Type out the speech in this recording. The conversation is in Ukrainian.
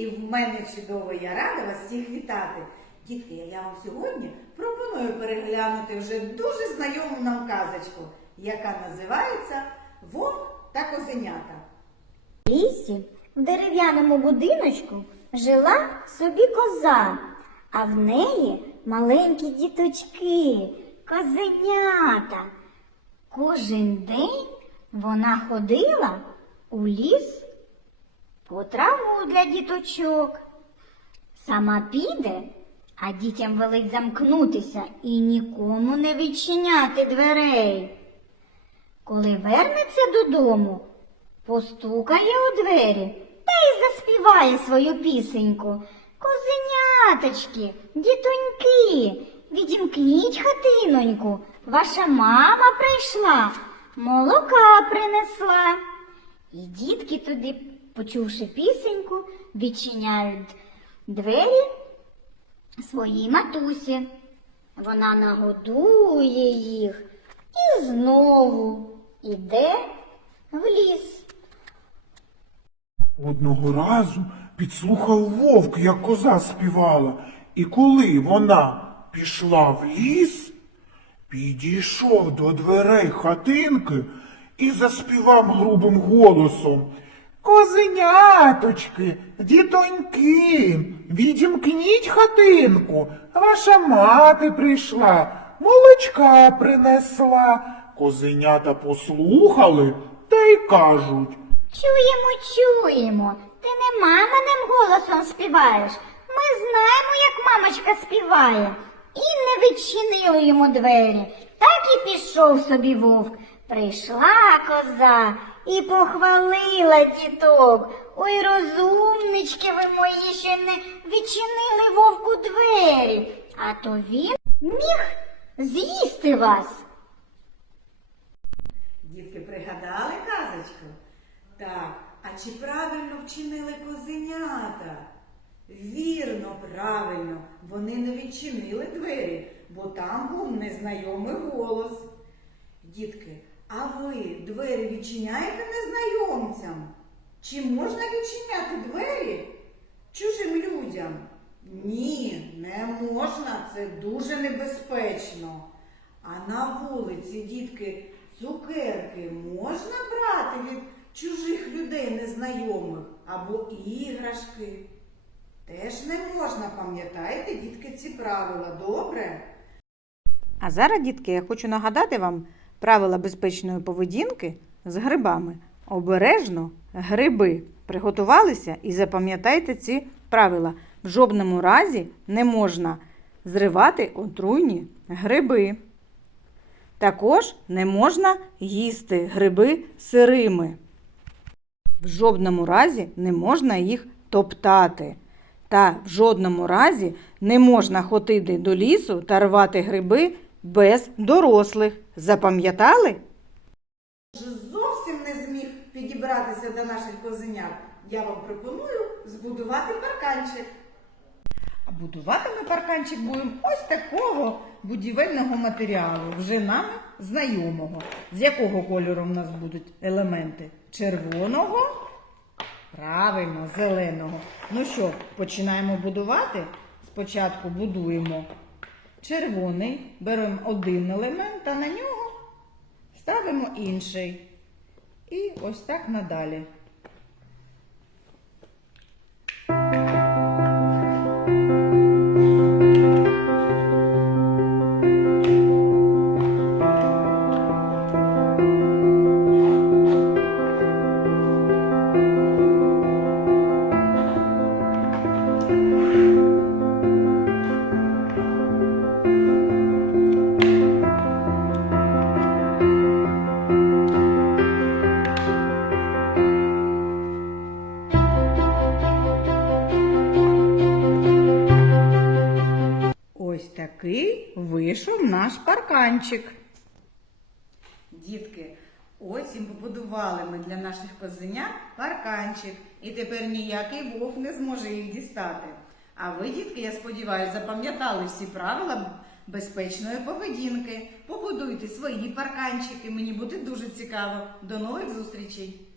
І в мене чудово, я рада вас всіх вітати. Дітки, я вам сьогодні пропоную переглянути вже дуже знайому нам казочку, яка називається Вовк та козенята. В лісі в дерев'яному будиночку жила собі коза, а в неї маленькі діточки, козенята. Кожен день вона ходила у ліс по траву для діточок. Сама піде, а дітям велить замкнутися і нікому не відчиняти дверей. Коли вернеться додому, постукає у двері та й заспіває свою пісеньку. Козеняточки, дітоньки, відімкніть хатиноньку, ваша мама прийшла, молока принесла. І дітки туди, почувши пісеньку, відчиняють двері своїй матусі. Вона нагодує їх і знову іде в ліс. Одного разу підслухав вовк, як коза співала, і коли вона пішла в ліс, підійшов до дверей хатинки і заспівав грубим голосом. Козеняточки, дітоньки, відімкніть хатинку, ваша мати прийшла, молочка принесла. Козенята послухали та й кажуть. Чуємо, чуємо. Ти не маминим голосом співаєш. Ми знаємо, як мамочка співає. І не відчинили йому двері. Так і пішов собі вовк. Прийшла коза і похвалила діток. Ой, розумнички ви мої, що не відчинили вовку двері. А то він міг з'їсти вас. Дітки пригадали казочку? Так, а чи правильно вчинили козенята? Вірно, правильно, вони не відчинили двері, бо там був незнайомий голос. Дітки, а ви двері відчиняєте незнайомцям? Чи можна відчиняти двері чужим людям? Ні, не можна, це дуже небезпечно. А на вулиці, дітки, цукерки можна брати від чужих людей незнайомих або іграшки? Теж не можна, пам'ятайте, дітки, ці правила, добре? А зараз, дітки, я хочу нагадати вам правила безпечної поведінки з грибами. Обережно гриби. Приготувалися і запам'ятайте ці правила. В жодному разі не можна зривати отруйні гриби. Також не можна їсти гриби сирими. В жодному разі не можна їх топтати. Та в жодному разі не можна ходити до лісу та рвати гриби без дорослих. Запам'ятали? Зовсім не зміг підібратися до наших козенят. Я вам пропоную збудувати парканчик. А будувати ми парканчик будемо ось такого будівельного матеріалу, вже нам знайомого. З якого кольору в нас будуть елементи? Червоного? Правильно, зеленого. Ну що, починаємо будувати? Спочатку будуємо червоний, беремо один елемент, а на нього ставимо інший. І ось так надалі. Такий вийшов наш парканчик. Дітки, ось і побудували ми для наших козенят парканчик. І тепер ніякий вовк не зможе їх дістати. А ви, дітки, я сподіваюся, запам'ятали всі правила безпечної поведінки. Побудуйте свої парканчики. Мені буде дуже цікаво. До нових зустрічей!